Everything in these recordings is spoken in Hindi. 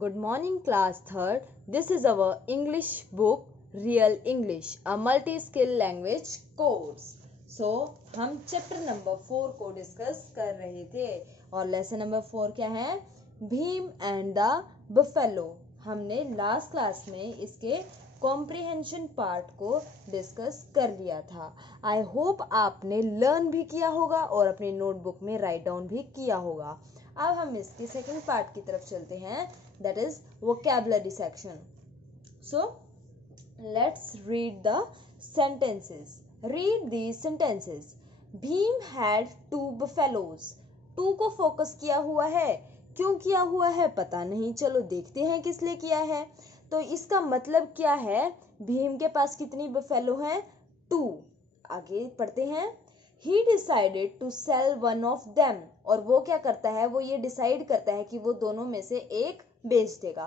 Good morning, class third. This is our English book, Real English, a multi-skill language course. So, हम चैप्टर नंबर 4 को डिस्कस कर रहे थे और लेसन नंबर 4 क्या है? Bhim and the buffalo. हमने लास्ट क्लास में इसके कॉम्प्रिहेंशन पार्ट को डिस्कस कर लिया था. आई होप आपने लर्न भी किया होगा और अपनी नोटबुक में राइट डाउन भी किया होगा. अब हम इसके सेकंड पार्ट की तरफ चलते हैं, that is vocabulary section. So let's read the sentences. Read these sentences. Bhim had 2 buffaloes. 2 को फोकस किया हुआ है. क्यों किया हुआ है पता नहीं, चलो देखते हैं किस लिए किया है. तो इसका मतलब क्या है? भीम के पास कितनी बफेलो हैं? 2. आगे पढ़ते हैं. He decided to sell one of them. और वो क्या करता है? वो ये डिसाइड करता है कि वो दोनों में से एक बेच देगा.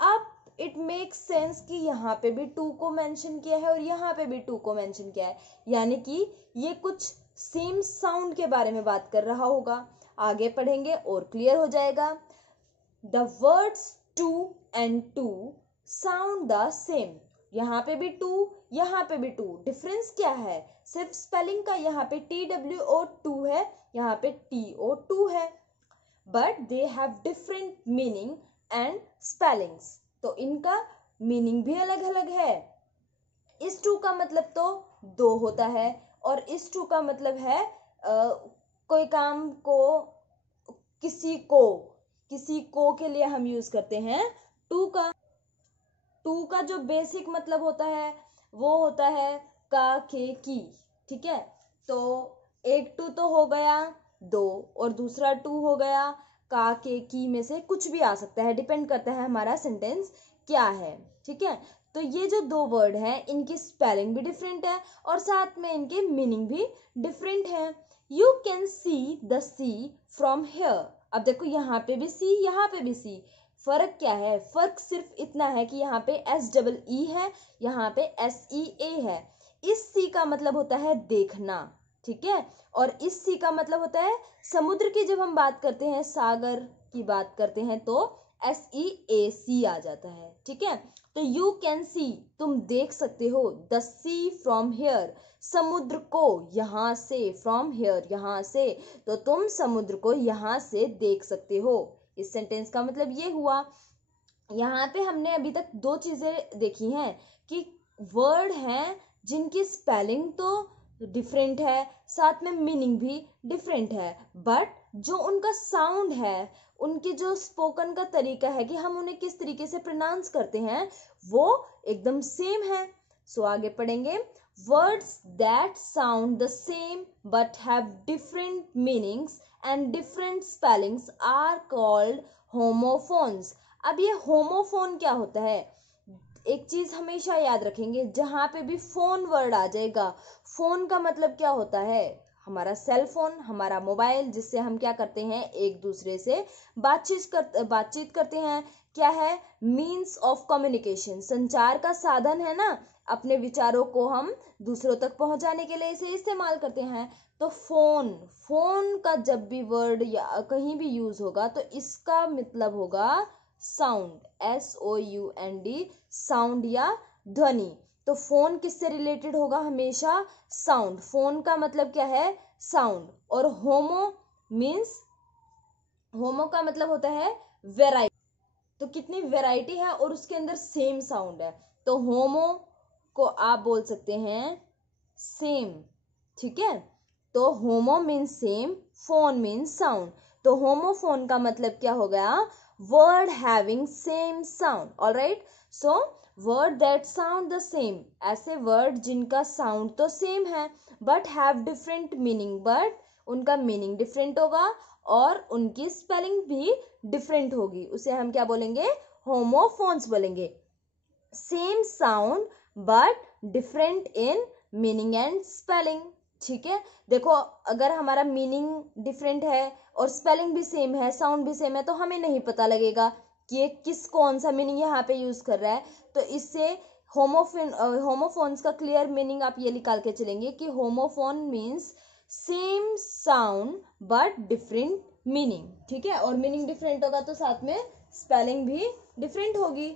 अब इट मेक्स सेंस कि यहाँ पे भी 2 को मेंशन किया है और यहाँ पे भी 2 को मेंशन किया है, यानी कि ये कुछ सेम साउंड के बारे में बात कर रहा होगा. आगे पढ़ेंगे और क्लियर हो जाएगा. The words 2 and 2 sound the same. यहाँ पे भी 2, यहाँ पे भी 2. डिफरेंस क्या है? सिर्फ स्पेलिंग का. यहाँ पे TWO2 है, यहाँ पे TO2 है. But they have different meaning and spellings. तो इनका मीनिंग भी अलग अलग है. इस 2 का मतलब तो 2 होता है और इस 2 का मतलब है कोई काम को, किसी को के लिए हम यूज करते हैं 2 का. 2 का जो बेसिक मतलब होता है वो होता है का, के, की. ठीक है, तो एक 2 तो हो गया 2 और दूसरा 2 हो गया का, के, की में से कुछ भी आ सकता है. डिपेंड करता है हमारा सेंटेंस क्या है. ठीक है, तो ये जो 2 वर्ड हैं इनकी स्पेलिंग भी डिफरेंट है और साथ में इनके मीनिंग भी डिफरेंट है. You can see the sea from here. अब देखो यहाँ पे भी सी, यहाँ पे भी सी. फर्क क्या है? फर्क सिर्फ इतना है कि यहाँ पे SEE है, यहाँ पे SEA है. इस सी का मतलब होता है देखना. ठीक है, और इस सी का मतलब होता है समुद्र की. जब हम बात करते हैं, सागर की बात करते हैं तो SEAC आ जाता है. ठीक है, तो यू कैन सी, तुम देख सकते हो. द सी फ्रॉम हियर, समुद्र को यहाँ से. फ्रॉम हियर, यहाँ से. तो तुम समुद्र को यहाँ से देख सकते हो. इस सेंटेंस का मतलब ये हुआ. यहाँ पे हमने अभी तक 2 चीजें देखी हैं कि वर्ड हैं जिनकी स्पेलिंग तो डिफरेंट है, साथ में मीनिंग भी डिफरेंट है, बट जो उनका साउंड है, उनकी जो स्पोकन का तरीका है कि हम उन्हें किस तरीके से प्रोनाउंस करते हैं, वो एकदम सेम है. सो आगे पढ़ेंगे. Words that sound the same but have different meanings and different spellings are called homophones. अब ये होमोफोन क्या होता है? एक चीज हमेशा याद रखेंगे, जहां पे भी फोन वर्ड आ जाएगा, फोन का मतलब क्या होता है? हमारा सेल फोन, हमारा मोबाइल, जिससे हम क्या करते हैं? एक दूसरे से बातचीत करते हैं. क्या है? मीन्स ऑफ कम्युनिकेशन, संचार का साधन है ना. अपने विचारों को हम दूसरों तक पहुंचाने के लिए इसे इस्तेमाल करते हैं. तो फोन का जब भी वर्ड या कहीं भी यूज होगा तो इसका मतलब होगा साउंड. SOUND, साउंड या ध्वनि. तो फोन किससे रिलेटेड होगा? हमेशा साउंड. फोन का मतलब क्या है? साउंड. और होमो का मतलब होता है वेराइटी. तो कितनी वेराइटी है और उसके अंदर सेम साउंड है, तो होमो को आप बोल सकते हैं सेम. ठीक है, तो होमो means same, phone means sound. तो होमोफोन का मतलब क्या हो गया? Word having same sound. Alright, so word that sound the same, ऐसे वर्ड जिनका साउंड तो सेम है but have different meaning. But उनका मीनिंग डिफरेंट होगा और उनकी स्पेलिंग भी डिफरेंट होगी. उसे हम क्या बोलेंगे? होमोफोन्स बोलेंगे. Same sound but different in meaning and spelling. ठीक है, देखो अगर हमारा मीनिंग डिफरेंट है और स्पेलिंग भी सेम है, साउंड भी सेम है, तो हमें नहीं पता लगेगा कि ये कौन सा मीनिंग यहाँ पे यूज कर रहा है. तो इससे होमोफोन्स का क्लियर मीनिंग आप ये निकाल के चलेंगे कि homophone means same sound but different meaning. ठीक है, और मीनिंग डिफरेंट होगा तो साथ में स्पेलिंग भी डिफरेंट होगी।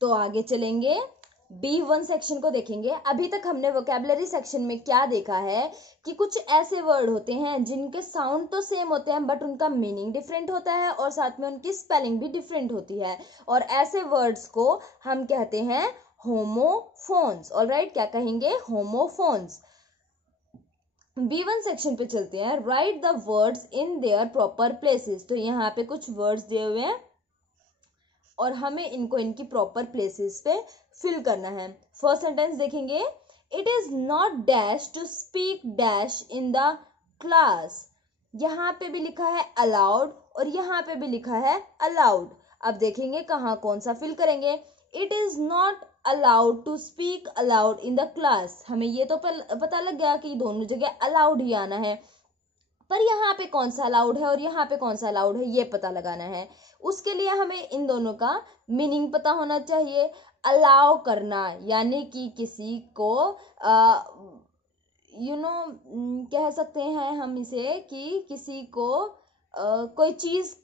तो आगे चलेंगे, B1 सेक्शन को देखेंगे। अभी तक हमने वोकेबलरी सेक्शन में क्या देखा है कि कुछ ऐसे वर्ड होते हैं जिनके साउंड तो सेम होते हैं बट उनका मीनिंग डिफरेंट होता है और साथ में उनकी स्पेलिंग भी डिफरेंट होती है, और ऐसे वर्ड्स को हम कहते हैं होमोफोन्स। ऑलराइट, क्या कहेंगे? होमोफोन्स। B1 सेक्शन पे चलते हैं। Right the words in their proper places. तो यहाँ पे कुछ वर्ड्स दिए हुए हैं और हमें इनको इनकी प्रॉपर प्लेसेस पे फिल करना है। फर्स्ट सेंटेंस देखेंगे, it is not dash to speak dash in the class. यहाँ पे भी लिखा है अलाउड और यहाँ पे भी लिखा है अलाउड। अब देखेंगे कहाँ कौन सा फिल करेंगे। It is not allowed to speak aloud in the class. हमें ये तो पता लग गया कि दोनों जगह अलाउड ही आना है, पर यहाँ पे कौन सा अलाउड है और यहाँ पे कौन सा अलाउड है ये पता लगाना है। उसके लिए हमें इन दोनों का मीनिंग पता होना चाहिए। अलाउ करना यानी कि किसी को कह सकते हैं हम इसे कि किसी को कोई चीज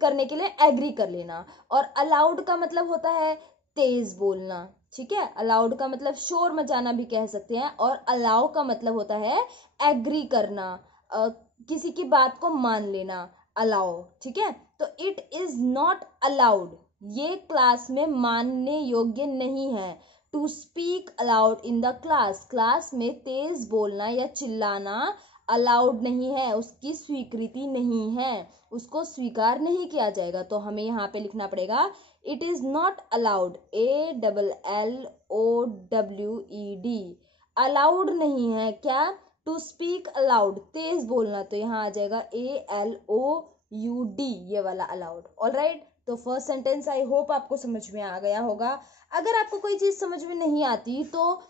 करने के लिए एग्री कर लेना। और अलाउड का मतलब होता है तेज बोलना, ठीक है। अलाउड का मतलब शोर मचाना भी कह सकते हैं, और अलाउ का मतलब होता है एग्री करना, किसी की बात को मान लेना, अलाउ, ठीक है। तो इट इज नॉट अलाउड, ये क्लास में मानने योग्य नहीं है। To speak aloud in the class, class में तेज बोलना या चिल्लाना अलाउड नहीं है, उसकी स्वीकृति नहीं है, उसको स्वीकार नहीं किया जाएगा। तो हमें यहाँ पे लिखना पड़ेगा it is not allowed, ALLOWED, allowed नहीं है क्या? टू स्पीक अलाउड, तेज बोलना, तो यहाँ आ जाएगा ALOUD, ये वाला अलाउड। ऑलराइट, तो फर्स्ट सेंटेंस आई होप आपको समझ में आ गया होगा। अगर आपको कोई चीज समझ में नहीं आती तो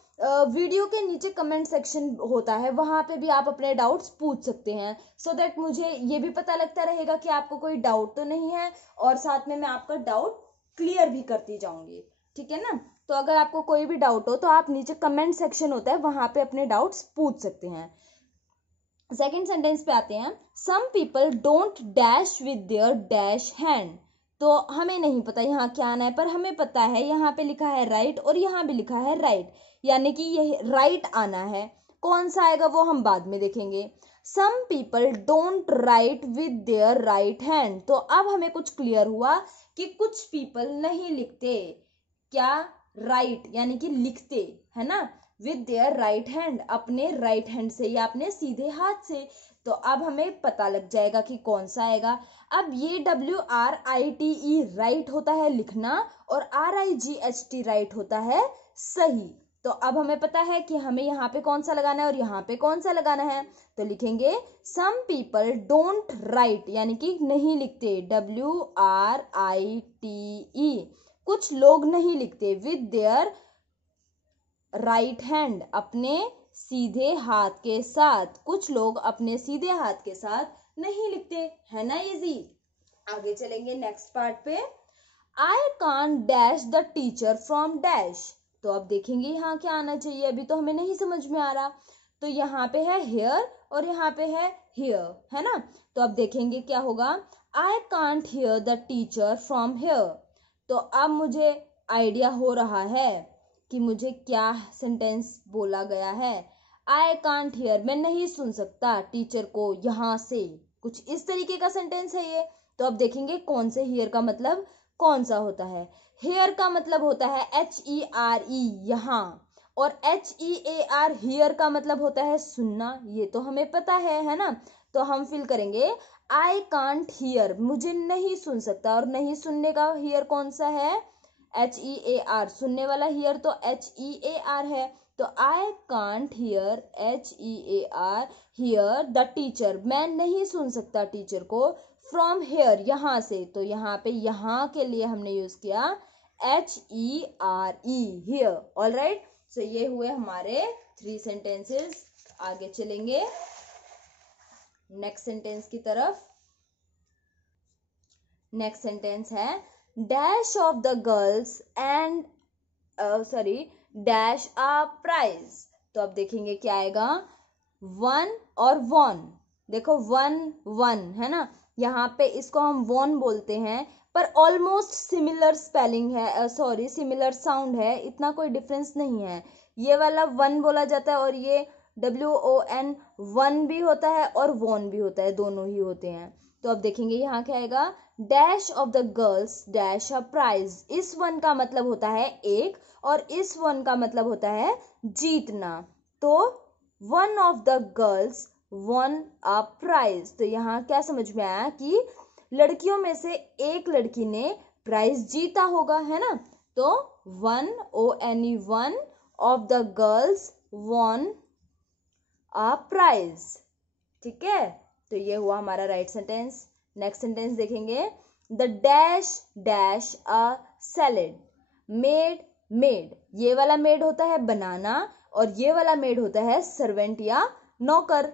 वीडियो के नीचे कमेंट सेक्शन होता है, वहां पे भी आप अपने डाउट्स पूछ सकते हैं, सो दैट मुझे ये भी पता लगता रहेगा कि आपको कोई डाउट तो नहीं है, और साथ में मैं आपका डाउट क्लियर भी करती जाऊंगी, ठीक है ना। तो अगर आपको कोई भी डाउट हो तो आप नीचे कमेंट सेक्शन होता है, वहां पे अपने डाउट्स पूछ सकते हैं। सेकेंड सेंटेंस पे आते हैं। Some people don't dash with their dash hand. तो हमें नहीं पता यहाँ क्या आना है, पर हमें पता है यहाँ पे लिखा है राइट और यहाँ भी लिखा है राइट, यानी कि ये राइट आना है। कौन सा आएगा वो हम बाद में देखेंगे। Some people don't write with their right hand. तो अब हमें कुछ क्लियर हुआ कि कुछ पीपल नहीं लिखते, क्या? राइट यानी कि लिखते, है ना, विद देयर राइट हैंड, अपने राइट हैंड से या अपने सीधे हाथ से। तो अब हमें पता लग जाएगा कि कौन सा आएगा। अब ये WRITE राइट होता है लिखना, और RIGHT राइट होता है सही। तो अब हमें पता है कि हमें यहाँ पे कौन सा लगाना है और यहाँ पे कौन सा लगाना है। तो लिखेंगे सम पीपल डोंट राइट यानी कि नहीं लिखते, WRITE, कुछ लोग नहीं लिखते, विद देयर राइट हैंड, अपने सीधे हाथ के साथ, कुछ लोग अपने सीधे हाथ के साथ नहीं लिखते, है ना इजी। आगे चलेंगे नेक्स्ट पार्ट पे। I can't dash the teacher from dash. तो अब देखेंगे यहाँ क्या आना चाहिए, अभी तो हमें नहीं समझ में आ रहा। तो यहाँ पे है हेयर और यहाँ पे है हियर, है ना। तो अब देखेंगे क्या होगा। I can't hear the teacher from here. तो अब मुझे आइडिया हो रहा है कि मुझे क्या सेंटेंस बोला गया है। आई कांट हियर, मैं नहीं सुन सकता टीचर को यहाँ से, कुछ इस तरीके का सेंटेंस है ये। तो अब देखेंगे कौन से हियर का मतलब कौन सा होता है। हेयर का मतलब होता है HERE, यहाँ, और HEAR हियर का मतलब होता है सुनना, ये तो हमें पता है ना। तो हम फिल करेंगे आई कांट हियर, मुझे नहीं सुन सकता, और नहीं सुनने का हियर कौन सा है, HEAR, सुनने वाला हियर तो HEAR है। तो I can't hear HEAR here the teacher, मैं नहीं सुन सकता टीचर को, फ्रॉम हेयर, यहाँ से। तो यहाँ पे यहाँ के लिए हमने यूज किया HERE, हियर। ऑल राइट, सो ये हुए हमारे 3 सेंटेंसेस। आगे चलेंगे नेक्स्ट सेंटेंस की तरफ। नेक्स्ट सेंटेंस है dash of the girls and dash a prize. तो अब देखेंगे क्या आएगा, 1 और 1। देखो 1 1 है ना, यहाँ पे इसको हम 1 बोलते हैं, पर ऑलमोस्ट सिमिलर स्पेलिंग है, सॉरी सिमिलर साउंड है, इतना कोई डिफरेंस नहीं है। ये वाला वन बोला जाता है और ये WON वन भी होता है और वॉन भी होता है, दोनों ही होते हैं। तो अब देखेंगे यहाँ क्या आएगा, dash of the girls dash a prize. इस वन का मतलब होता है एक और इस वन का मतलब होता है जीतना। तो one of the girls won a prize। तो यहाँ क्या समझ में आया कि लड़कियों में से एक लड़की ने प्राइज जीता होगा, है ना। तो one of the girls won a prize, ठीक है। तो ये हुआ हमारा राइट सेंटेंस। नेक्स्ट सेंटेंस देखेंगे, the dash dash a salad made. Made, ये वाला मेड होता है बनाना और ये वाला मेड होता है सर्वेंट या नौकर।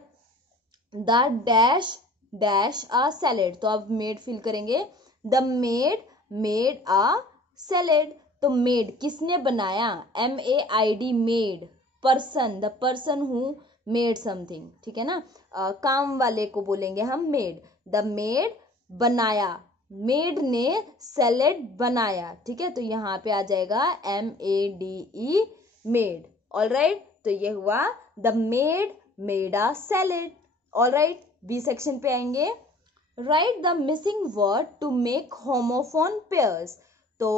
The dash dash a salad, तो अब मेड फिल करेंगे, the maid made a salad. तो मेड किसने बनाया, MAID made, person, the person who made something, ठीक है ना। काम वाले को बोलेंगे हम मेड। द मेड बनाया, मेड ने सैलेड बनाया, ठीक है। तो यहाँ पे आ जाएगा MADE मेड। ऑल राइट, तो ये हुआ the maid made a salad. All right, B section पे आएंगे, right the missing word to make homophone pairs. तो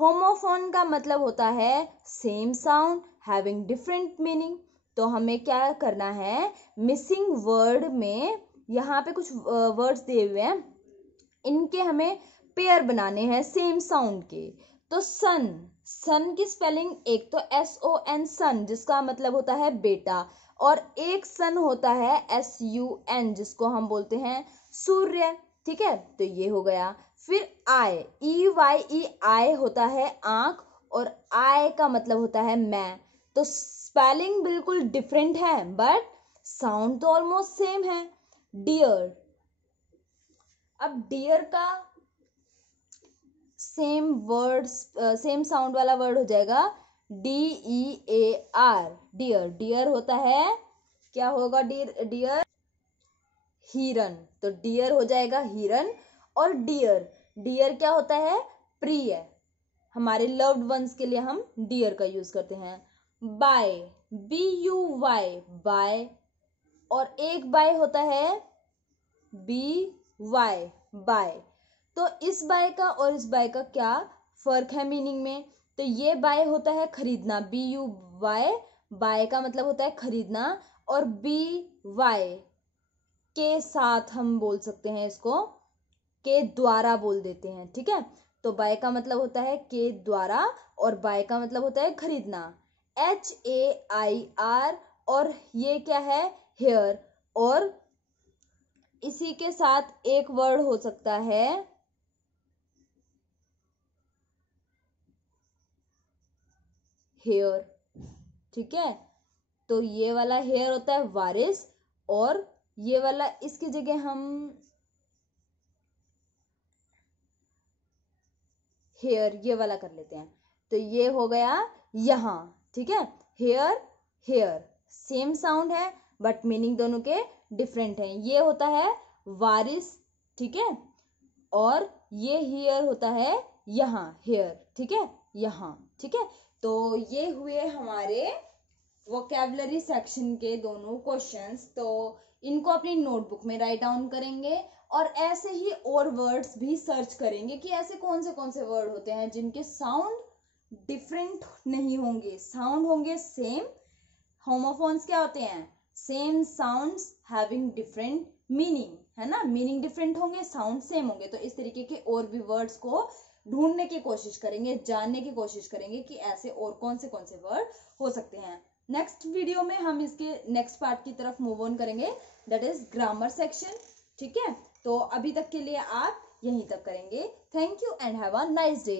होमोफोन का मतलब होता है same sound having different meaning. तो हमें क्या करना है, मिसिंग वर्ड में यहाँ पे कुछ वर्ड्स दिए हुए हैं, इनके हमें पेयर बनाने हैं सेम साउंड के। तो सन, सन की स्पेलिंग एक तो SON सन, जिसका मतलब होता है बेटा, और एक सन होता है SUN, जिसको हम बोलते हैं सूर्य, ठीक है। तो ये हो गया। फिर आई, EYE आई होता है आंख और आई का मतलब होता है मैं। तो स्पेलिंग बिल्कुल डिफरेंट है बट साउंड तो ऑलमोस्ट सेम है। डियर, अब डियर का सेम वर्ड सेम साउंड वाला वर्ड हो जाएगा DEAR, डियर। डियर होता है, क्या होगा डियर, डियर हिरन, तो डियर हो जाएगा हिरन। और डियर, डियर क्या होता है, प्रिय, हमारे लव्ड वंस के लिए हम डियर का यूज करते हैं। बाय, BUY बाय, और एक बाय होता है BY बाय। तो इस बाय का और इस बाय का क्या फर्क है मीनिंग में, तो ये बाय होता है खरीदना, BUY बाय का मतलब होता है खरीदना, और BY के साथ हम बोल सकते हैं इसको, के द्वारा बोल देते हैं, ठीक है। तो बाय का मतलब होता है के द्वारा और बाय का मतलब होता है खरीदना, HAIR, और ये क्या है हेयर, और इसी के साथ एक वर्ड हो सकता है हेयर, ठीक है। तो ये वाला हेयर होता है वारिस, और ये वाला इसकी जगह हम हेयर ये वाला कर लेते हैं। तो ये हो गया यहाँ, ठीक है। हेयर हेयर सेम साउंड है बट मीनिंग दोनों के डिफरेंट हैं। ये होता है वारिस, ठीक है, और ये हेयर होता है यहाँ हेयर, ठीक है, यहाँ, ठीक है। तो ये हुए हमारे वोकैबुलरी सेक्शन के दोनों क्वेश्चंस। तो इनको अपनी नोटबुक में राइट डाउन करेंगे और ऐसे ही और वर्ड्स भी सर्च करेंगे कि ऐसे कौन से वर्ड होते हैं जिनके साउंड डिफरेंट नहीं होंगे, साउंड होंगे सेम। होमोफोन्स क्या होते हैं, same sounds having different meaning, है ना, मीनिंग डिफरेंट होंगे, साउंड सेम होंगे। तो इस तरीके के और भी वर्ड्स को ढूंढने की कोशिश करेंगे, जानने की कोशिश करेंगे कि ऐसे और कौन से वर्ड हो सकते हैं। नेक्स्ट वीडियो में हम इसके नेक्स्ट पार्ट की तरफ मूव ऑन करेंगे, दैट इज ग्रामर सेक्शन, ठीक है। तो अभी तक के लिए आप यहीं तक करेंगे। Thank you and have a nice day.